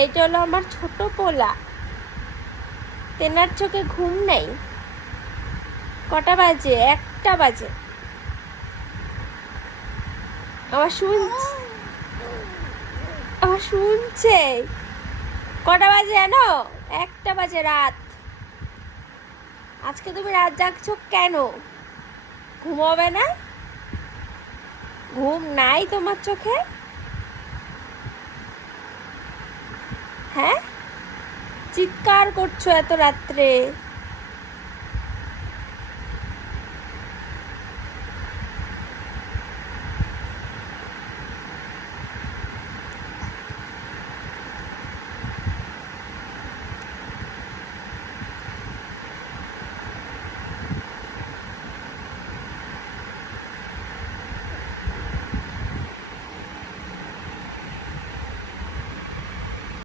এইটা হলো আমার ছোট পোলা, তেনার চোখে ঘুম নেই। কটা বাজে? 1টা বাজে। আমার শুনছে। কটা বাজে জানো? 1টা বাজে রাত। আজকে তুমি রাত জাগছো কেন? ঘুমাবে না? ঘুম নাই তোমার চোখে? হ্যাঁ, চিৎকার করছো এত রাত্রে।